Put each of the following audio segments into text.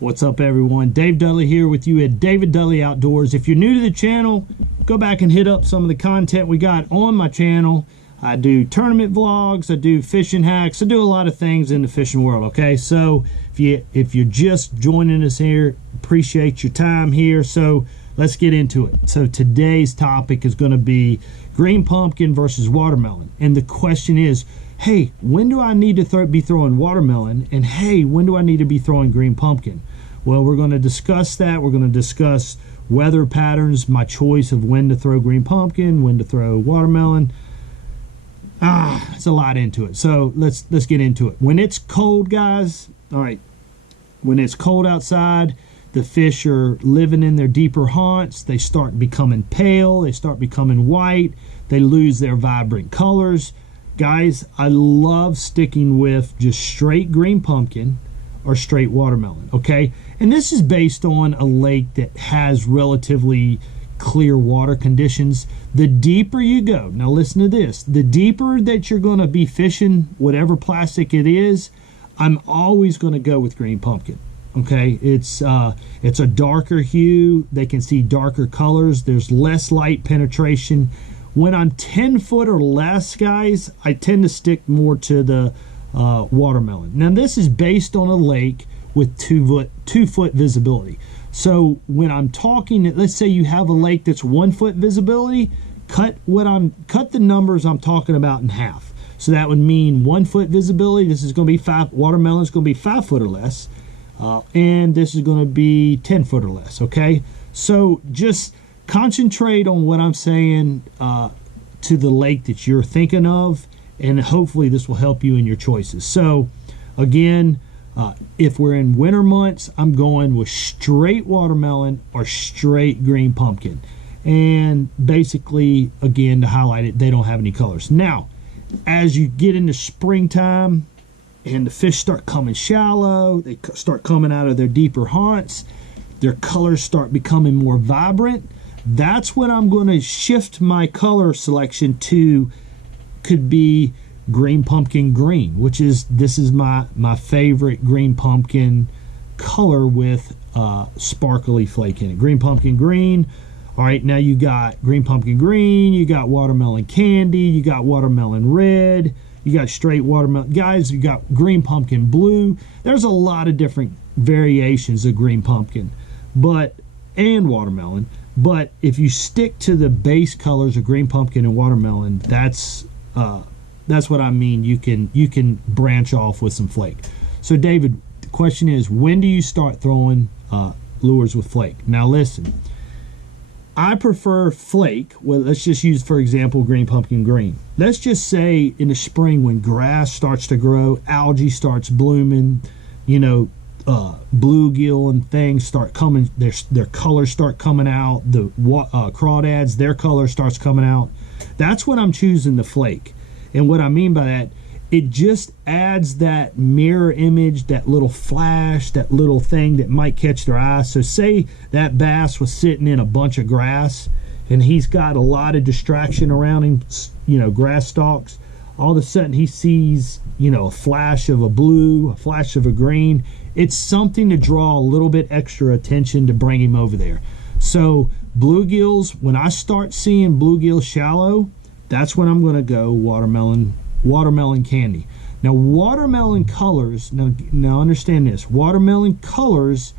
What's up, everyone? Dave Dudley here with you at David Dudley Outdoors. If you're new to the channel, go back and hit up some of the content we got on my channel. I do tournament vlogs, I do fishing hacks, I do a lot of things in the fishing world, okay? So if you're just joining us here, appreciate your time here. So let's get into it. So today's topic is going to be green pumpkin versus watermelon. And the question is, hey, when do I need to be throwing watermelon? And hey, when do I need to be throwing green pumpkin? Well, we're going to discuss that. We're going to discuss weather patterns, my choice of when to throw green pumpkin, when to throw watermelon. It's a lot into it. So let's get into it. When it's cold, guys, all right, when it's cold outside, the fish are living in their deeper haunts. They start becoming pale. They start becoming white. They lose their vibrant colors. Guys, I love sticking with just straight green pumpkin or straight watermelon, okay? And this is based on a lake that has relatively clear water conditions. The deeper you go, now listen to this, the deeper that you're gonna be fishing, whatever plastic it is, I'm always gonna go with green pumpkin, okay? It's a darker hue. They can see darker colors. There's less light penetration. When I'm 10 foot or less, guys, I tend to stick more to the watermelon. Now this is based on a lake with 2 foot visibility. So when I'm talking, let's say you have a lake that's 1 foot visibility, cut the numbers I'm talking about in half. So that would mean 1 foot visibility. This is going to be watermelon is going to be 5 foot or less, and this is going to be 10 foot or less. Okay, so just concentrate on what I'm saying to the lake that you're thinking of, and hopefully this will help you in your choices. So again, if we're in winter months, I'm going with straight watermelon or straight green pumpkin. And basically, again, to highlight it, they don't have any colors. Now, as you get into springtime and the fish start coming shallow, they start coming out of their deeper haunts, their colors start becoming more vibrant, that's when I'm going to shift my color selection to, could be green pumpkin green, which is, this is my favorite green pumpkin color with sparkly flake in it. Green pumpkin green. All right, now you got green pumpkin green, you got watermelon candy, you got watermelon red, you got straight watermelon. Guys, you got green pumpkin blue. There's a lot of different variations of green pumpkin and watermelon. But if you stick to the base colors of green pumpkin and watermelon, that's what I mean. You can branch off with some flake. So David, the question is, when do you start throwing lures with flake? Now listen, I prefer flake. Well, let's just use, for example, green pumpkin green. Let's just say in the spring when grass starts to grow, algae starts blooming, you know, bluegill and things start coming, their colors start coming out, the crawdads, their color starts coming out. That's when I'm choosing the flake. And what I mean by that, it just adds that mirror image, that little flash, that little thing that might catch their eye. So say that bass was sitting in a bunch of grass and he's got a lot of distraction around him, you know, grass stalks. All of a sudden he sees, you know, a flash of a blue, a flash of a green. It's something to draw a little bit extra attention to bring him over there. So bluegills, when I start seeing bluegill shallow, that's when I'm going to go watermelon candy. Now watermelon colors, now understand this, watermelon colors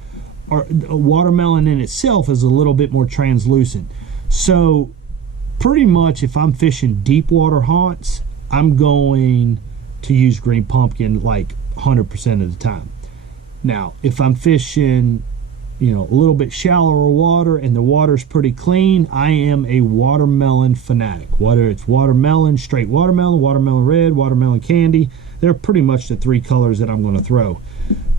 are, watermelon in itself is a little bit more translucent. So pretty much if I'm fishing deep water haunts, I'm going to use green pumpkin like 100% of the time. Now if I'm fishing, you know, a little bit shallower water and the water's pretty clean, I am a watermelon fanatic. Whether it's watermelon, straight watermelon, watermelon red, watermelon candy, they're pretty much the 3 colors that I'm going to throw.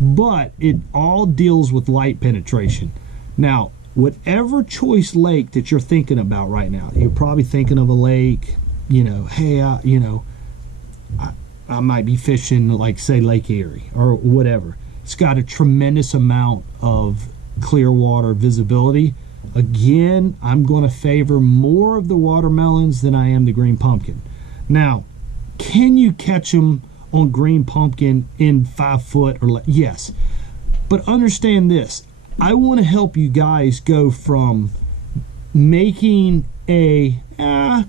But it all deals with light penetration. Now, whatever choice lake that you're thinking about right now, you're probably thinking of a lake, you know, hey, you know, I might be fishing like, say, Lake Erie or whatever. It's got a tremendous amount of clear water visibility. Again, I'm going to favor more of the watermelons than I am the green pumpkin. Now, can you catch them on green pumpkin in 5 foot or less? Yes, But understand this, I want to help you guys go from making a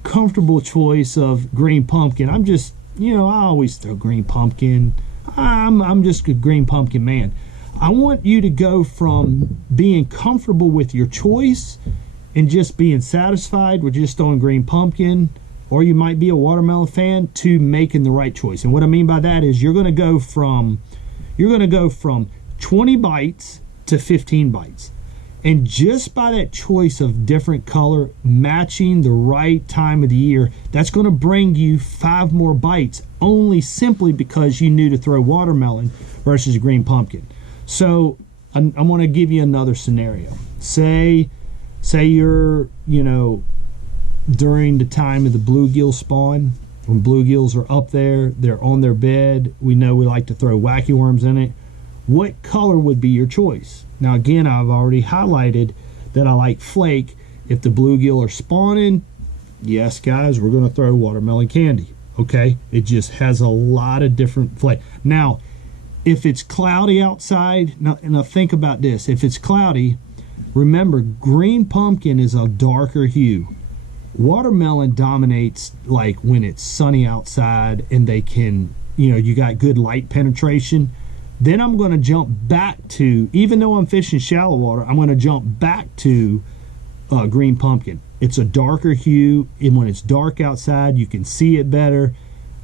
comfortable choice of green pumpkin. I'm just, I always throw green pumpkin. I'm just a green pumpkin man. I want you to go from being comfortable with your choice and just being satisfied with just throwing green pumpkin, or you might be a watermelon fan, to making the right choice. And what I mean by that is you're going to go from 20 bites to 15 bites. And just by that choice of different color, matching the right time of the year, that's going to bring you 5 more bites, only simply because you knew to throw watermelon versus green pumpkin. So I'm going to give you another scenario. Say you're, during the time of the bluegill spawn, when bluegills are up there, they're on their bed, we know we like to throw wacky worms in it. What color would be your choice? Now again, I've already highlighted that I like flake. If the bluegill are spawning, yes guys, we're going to throw watermelon candy. Okay, it just has a lot of different flake. Now if it's cloudy outside, now think about this, if it's cloudy, remember green pumpkin is a darker hue. Watermelon dominates like when it's sunny outside and they can, you got good light penetration. Then I'm going to jump back to, even though I'm fishing shallow water, I'm going to jump back to green pumpkin. It's a darker hue, and when it's dark outside, you can see it better.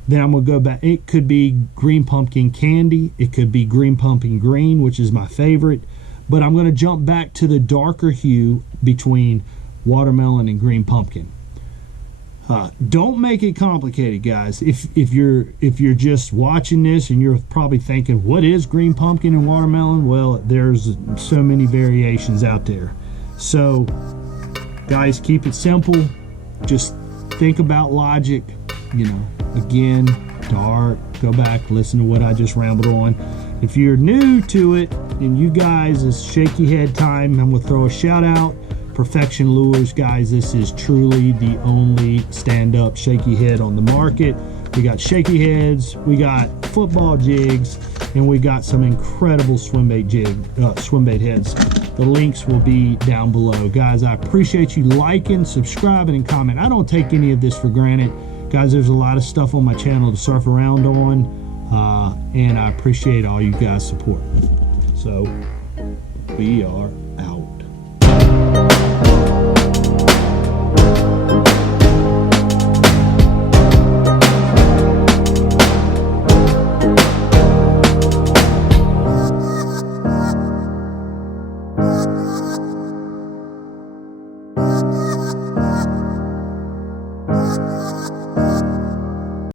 Then I'm going to go back. It could be green pumpkin candy. It could be green pumpkin green, which is my favorite. But I'm going to jump back to the darker hue between watermelon and green pumpkin. Don't make it complicated, guys. If you're just watching this and you're probably thinking, what is green pumpkin and watermelon? Well, there's so many variations out there. So guys, keep it simple. Just think about logic. Again, dark, go back, listen to what I just rambled on. If you're new to it and you guys, it's Shaky Head time, I'm gonna throw a shout out. Perfection Lures, guys, this is truly the only stand-up shaky head on the market. We got shaky heads, we got football jigs, and we got some incredible swim bait heads. The links will be down below. Guys, I appreciate you liking, subscribing, and comment. I don't take any of this for granted. Guys, there's a lot of stuff on my channel to surf around on, and I appreciate all you guys' support. So, we are out.